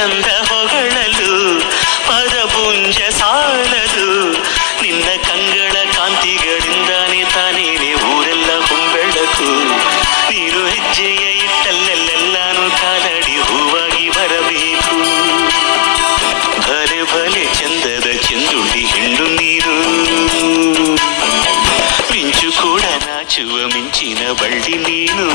ಅಂದ ಹೊಗಳಲು ಪದಪುಂಜ ಸಾಲದು ನಿನ್ನ ಕಂಗಳ ಕಾಂತಿಗಳಿಂದಾನೆ ತಾನೇನೆ ಊರೆಲ್ಲ ಹೊಂಬೆಳಕು ನೀನು ಹೆಜ್ಜೆಯ ಇಟ್ಟಲ್ಲೆಲ್ಲಾನು ಕಾಲಡಿ ಹೂವಾಗಿ ಬರಬೇಕು ಭಲೆ ಭಲೆ ಚಂದದ ಚೆಂದುಳ್ಳಿ ಹೆಣ್ಣು ನೀರು ಮಿಂಚು ಕೂಡ ನಾಚುವ ಮಿಂಚಿನ ಬಳ್ಳಿ ನೀನು